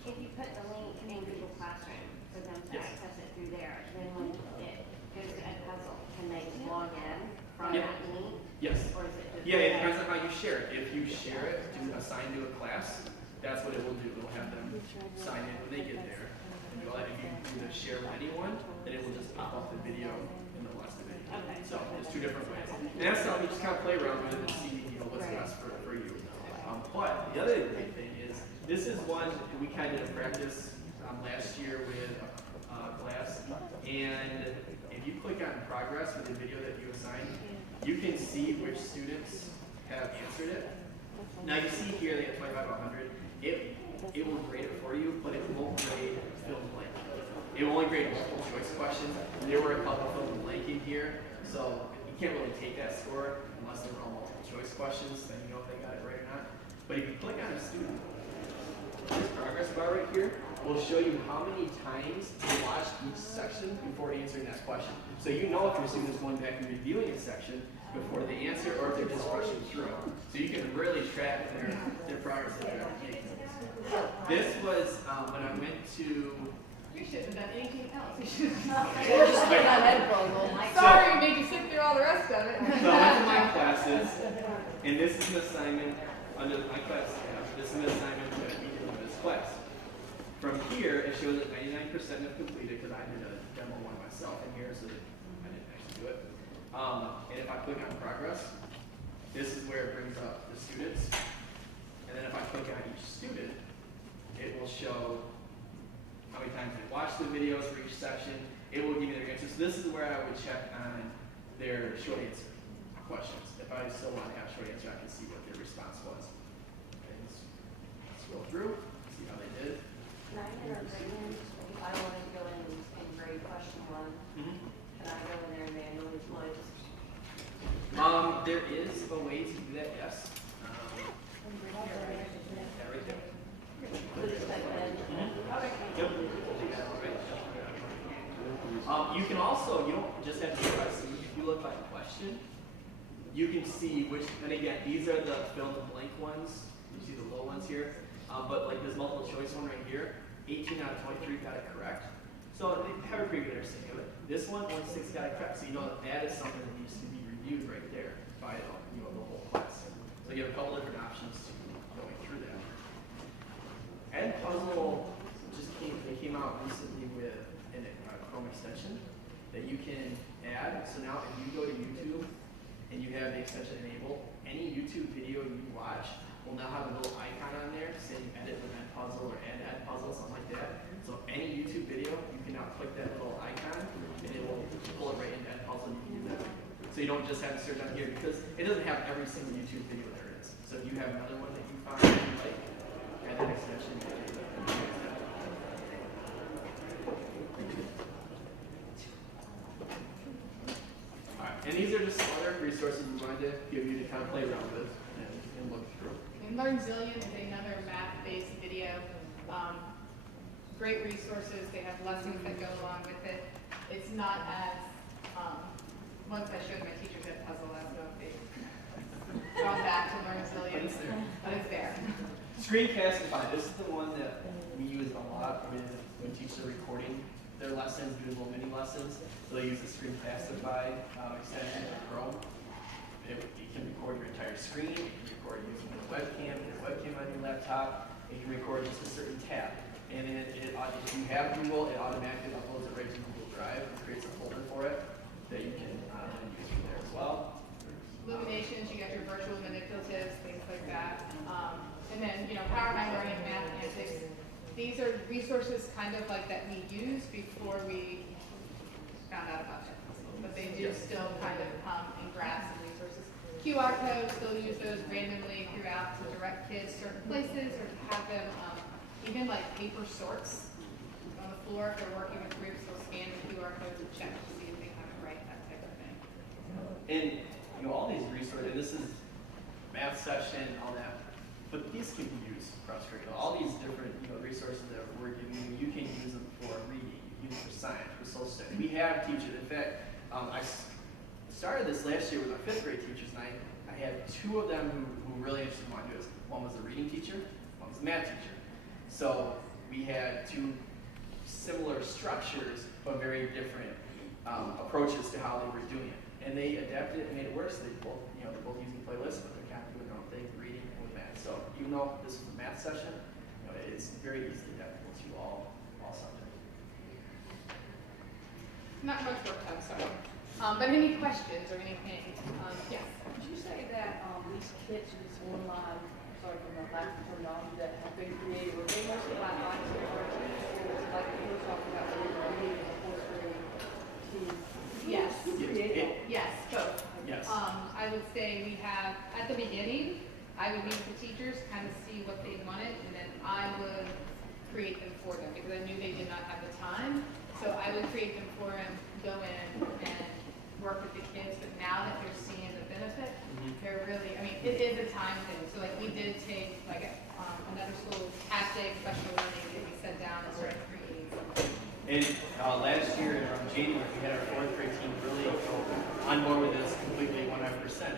If you put the link in Google Classroom for them to Yes. access it through there, then when it goes to Edpuzzle, can they log in from Yeah. that link? Yes. Or is it just? Yeah, it depends on how you share it. If you share it to assign to a class, that's what it will do. It'll have them sign in when they get there. And you'll have, if you either share with anyone, then it will just pop up the video in the lesson video. Okay. So there's two different ways. And that's something you just kind of play around with and see, what's best for you. But the other great thing is, this is one that we kind of did a practice last year with class. And if you click on progress with the video that you assigned, you can see which students have answered it. Now you see here they have 25 out of 100. It will grade it for you, but it won't grade fill in blank. It will only grade multiple choice questions. There were a couple fill in blank in here, so you can't really take that score unless they were all multiple choice questions, then you know if they got it right or not. But if you click on a student, this progress bar right here will show you how many times they watched each section before answering that question. So you know if your student is going back and reviewing a section before they answer, or if they're just rushing through. So you can really track their progress that they're making. This was when I went to. You shouldn't have done anything else. You should So- Sorry, we made you sit through all the rest of it. So I went to my classes, and this is an assignment under my class tab. This is an assignment that we did in this class. From here, it shows that 99% have completed because I did a demo one myself in here, so that I didn't actually do it. And if I click on progress, this is where it brings up the students. And then if I click on each student, it will show how many times they watched the videos for each section. It will give me their answers. So this is where I would check on their short answer questions. If I still want to have short answer, I can see what their response was. Okay, let's scroll through, see how they did. Can I enter a grading? If I wanted to go in and grade question one, can I go in there and manually load? There is a way to do that, yes. Yeah, right there. Please type it in. Okay. Yep. You can also, you don't just have to press, if you look by question, you can see which, and again, these are the fill in the blank ones. You see the low ones here. But like this multiple choice one right here, 18 out of 23 got it correct. So they have a pretty good understanding of it. This one, only 6 got it correct. So you know that is something that needs to be reviewed right there by the whole class. So you have a couple different options to going through that. Edpuzzle they came out recently with a Chrome extension that you can add. So now if you go to YouTube and you have the extension enabled, any YouTube video you watch will now have a little icon on there saying edit with Edpuzzle or add Edpuzzle, something like that. So any YouTube video, you can now click that little icon and it will pull it right into Edpuzzle and you can use that. So you don't just have to search on here because it doesn't have every single YouTube video there is. So if you have another one that you found that you like, add that extension. And these are just other resources we wanted to give you to kind of play around with and look through. And LearnZillion is another math-based video. Great resources. They have lessons that go along with it. It's not as, once I showed my teachers at Puzzle, I don't know if they've gone back to LearnZillion, but it's there. Screencastify, this is the one that we use a lot when teachers are recording their lessons, doing little mini lessons. So they use the Screencastify extension in Chrome. It can record your entire screen, it can record using the webcam, your webcam on your laptop, it can record just a certain tab. And then if you have Google, it automatically uploads it right to Google Drive and creates a folder for it that you can then use from there as well. Illuminations, you got your virtual manipulatives, things like that. And then, Power 9 Learning, Math Antics. These are resources kind of like that we used before we found out about it. But they do still kind of come and grab some resources. QR codes, they'll use those randomly throughout to direct kids certain places or to have them, even like paper sorts on the floor if they're working with groups, they'll scan the QR code to check to see if they have it right, that type of thing. And all these resources, this is math section, all that, but these can be used cross curricular. All these different resources that we're giving you can use them for reading, you can use them for science, for social studies. We have teachers. In fact, I started this last year with our 5th grade teachers, and I had 2 of them who really interested in wanting to do this. One was a reading teacher, one was a math teacher. So we had 2 similar structures, but very different approaches to how they were doing it. And they adapted it and made it work. So they both, they're both using playlists, but they're kind of doing their own thing, reading and with math. So even though this is a math session, it's very easily adaptable to all subjects. Not much work done, sorry. But any questions or anything? Yes. Would you say that these kits or this online, sorry for the lack of terminology, that have been created, were they mostly by ITRT, or was it like you were talking about the reading and the fourth grade team? Yes. Yes. Both. Yes. I would say we have, at the beginning, I would meet with the teachers, kind of see what they wanted, and then I would create them for them, because I knew they did not have the time. So I would create them for them, go in and work with the kids, but now that they're seeing the benefit, they're really, it is a time thing. So like we did take, like another school, tactic, special learning, and we sat down and started creating something. And last year around January, we had our 4th grade team really on board with this completely 100%.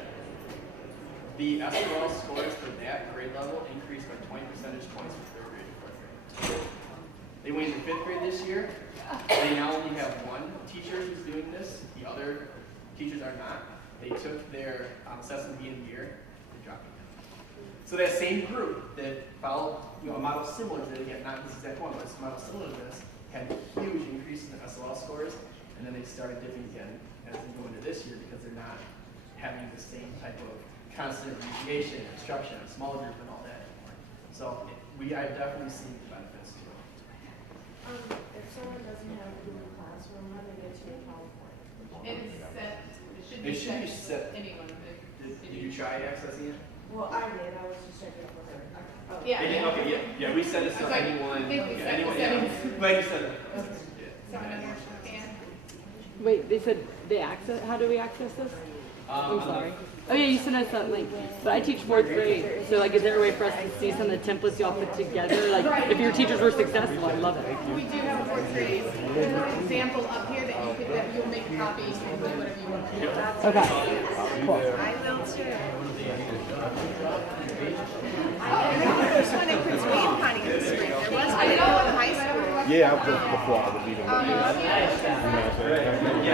The SOL scores for that grade level increased by 20 percentage points from 3rd grade to 4th grade. They went into 5th grade this year. They now only have 1 teacher who's doing this. The other teachers are not. They took their assessment at the end of the year and dropped it. So that same group that followed a model similar to it, not this exact one, but it's a model similar to this, had huge increases in SOL scores, and then they started dipping again as they go into this year because they're not having the same type of constant abbreviation, instruction, small group, and all that anymore. So I've definitely seen the benefits too. If someone doesn't have a Google Classroom, how do they get to your PowerPoint? It's set, It should be set. to anyone. Did you try accessing it? Well, I did, I was just checking up with her. Oh. Yeah. Okay, yeah, we said it so I was like, anyone, I think we said anyone, the yeah. settings. Glad you said it. Someone understand? Wait, they said they access, how do we access this? I'm sorry. Oh yeah, you sent us that link. But I teach 4th grade, so like is there a way for us to see some of the templates y'all put together? Like if your teachers were successful, I'd love it. We do have a 4th grade example up here that you'll make copies and do whatever you want to do. Okay. I will too. There's one in Prince William County in the spring. There was one in high school. Yeah, before I was leaving. Oh, no. You know what I'm saying?